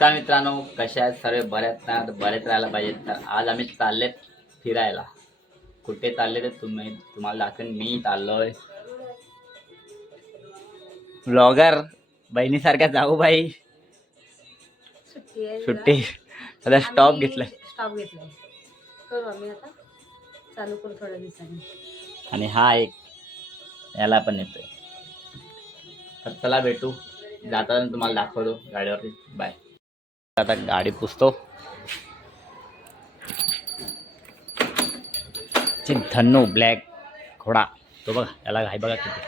नमस्कार मित्रांनो, कशा आहेत सर्व? बऱ्याच ना बरेच राहायला पाहिजेत. तर आज आम्ही चाललेत फिरायला. कुठे चालले ते तुम्हाला दाखवेन. मी चाललोय ब्लॉगर बहिणीसारख्या जाऊ बाई. सुट्टी आता स्टॉप घेतलाय. करू आम्ही आता चालू करू थोड्या दिवसांनी. आणि हा एक याला पण येतोय. तर चला भेटू, जाताना तुम्हाला दाखवतो गाडीवरती. बाय. आता गाडी पुसतो. धन्नो ब्लॅक घोडा तो बघा, याला घाई बघा किती.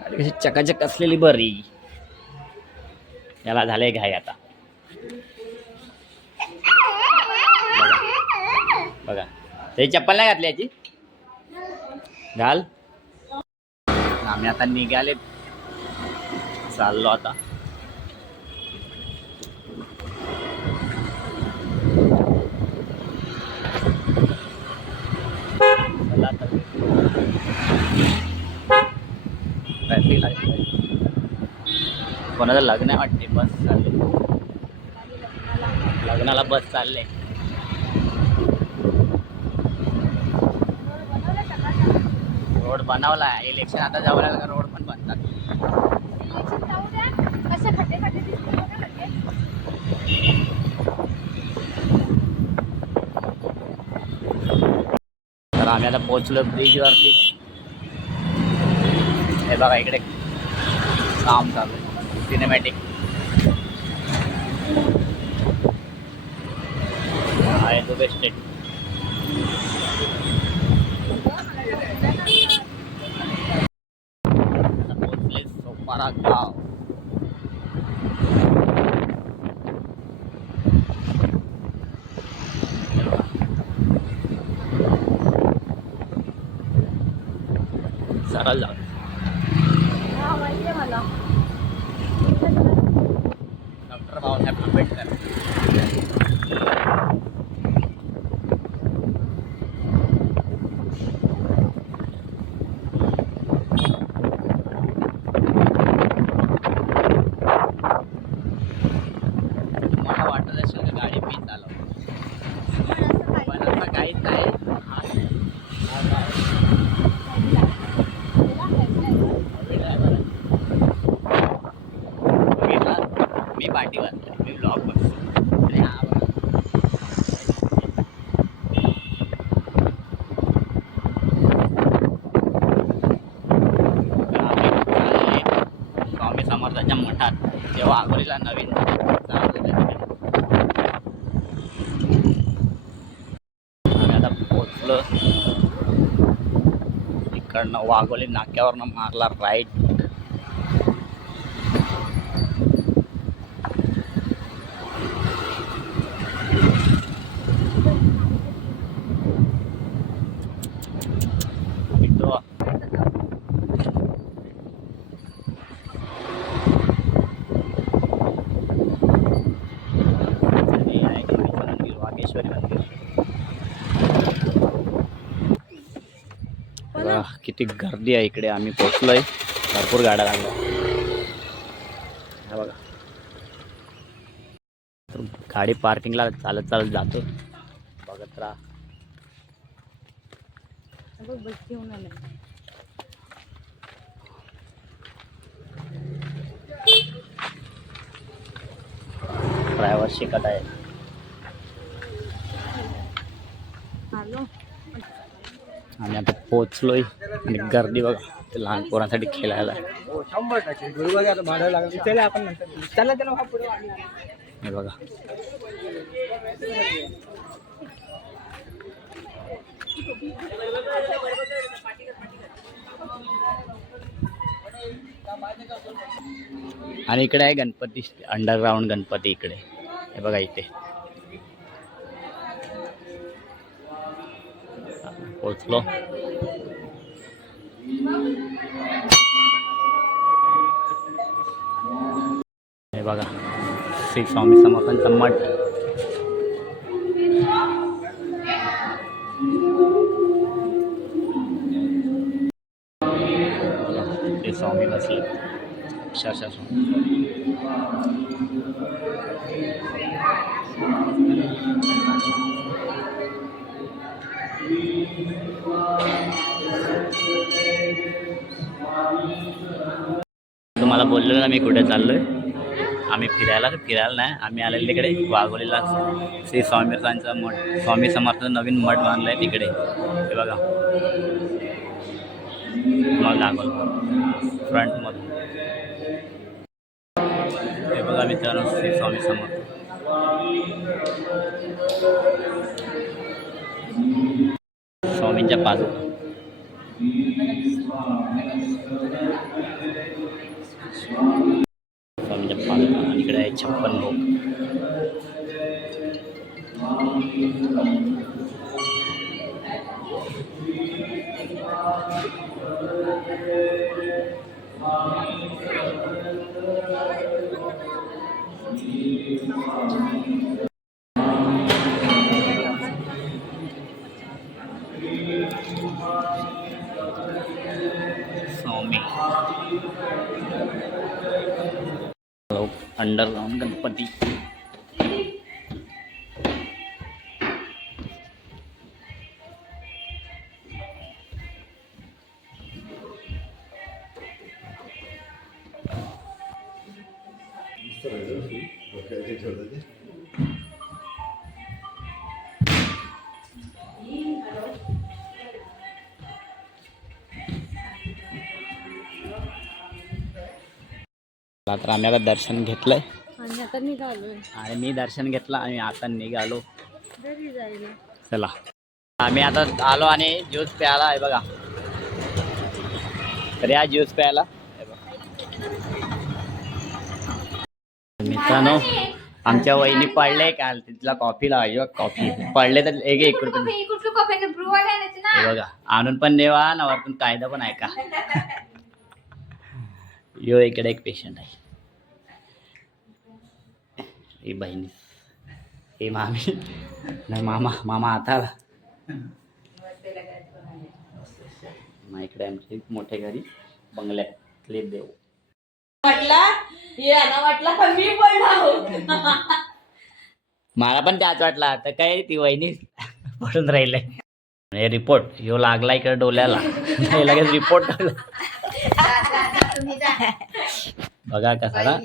गाडी कशी चकाचक असलेली बरी. याला झालंय घाई आता. बघा ते चप्पल नाही घातली याची, घाल. आम्ही आता निघाले, चाललो आता. कोणाचं लग्न आहे वाटते, बस चालले. लग्नाला बस चालले. रोड बनवला. इलेक्शन आता जवळ आलं का रोड पण बनतात. तर आम्ही आता पोहोचलो ब्रिजवरती. हे बघा इकडे काम चालू आहे, सिनेमॅटिक आहे तो बेस्ट. पोहोचले सोपारा गाव. सरळ जाऊ. डॉक्टर बाबासाहेब आंबेडकर. मला वाटत असेल तर गाडी मी चालवतो, पण असं काहीच नाही. मी पाठीवर, मी ब्लॉग बघतो. आणि हा बघा, स्वामी समर्थांच्या मठात जेव्हा आगोरीला नवीन आम्ही आता पोचलो. इकडनं वाघोली नाक्यावरनं मारला राईट. किती गर्दी आहे इकडे. आम्ही पोहोचलोय, भरपूर गाड्या लागल्या. बघा, गाडी पार्किंगला चालत चालत जातो. बघत राहा. ड्रायव्हर शिकत आहे. आम्ही आता पोहोचलोय आणि गर्दी बघा, ते लहान पोरांसाठी खेळायला. हे बघा, आणि इकडे आहे गणपती, अंडरग्राउंड गणपती इकडे. हे बघा इथे पोहोचलो. हे बघा, श्री स्वामी समर्थांचा मठ. ते स्वामी बसले. अक्षरशः तुम्हाला बोललो ना मी कुठे चाललोय. आम्ही फिरायला नाही, आम्ही आलेलो तिकडे वाघोलीला श्री स्वामी समर्थांचा मठ, स्वामी समर्थ नवीन मठ बांधलाय तिकडे. हे बघा तुम्हाला दाखवलं फ्रंटमधून. हे बघा मित्रांनो श्री स्वामी समर्थ. स्वामींच्या पादुका. स्वामींच्या पादुका आणि इकडे आहे 56 लोक. स्वामी अंडरग्राउंड गणपती. तर आम्ही आता दर्शन घेतलंय आणि आता निघालोय. आणि मी दर्शन घेतलं आणि आता निघालो घरी जायला. चला आम्ही आता आलो आणि ज्यूस प्यायला आहे बघा. तर या ज्यूस प्यायला मित्रांनो आमच्या वहिनी पडले काल तिथला कॉफीला कॉफी पडले तर एक रुपये. हे बघा आणून पण देवा ना वरतून कायदा पण आहे का. यो इकडे एक पेशंट आहे. ही बहिणी, ही मामी नाही मामा आता आला. मग इकडे आमची मोठे घरी बंगल्यात क्लिप देऊ मला पण त्याच वाटला. तर काय ती वहिनी पडून राहिले. रिपोर्ट यो लागला इकडे डोल्याला. लगेच रिपोर्ट बघा कसा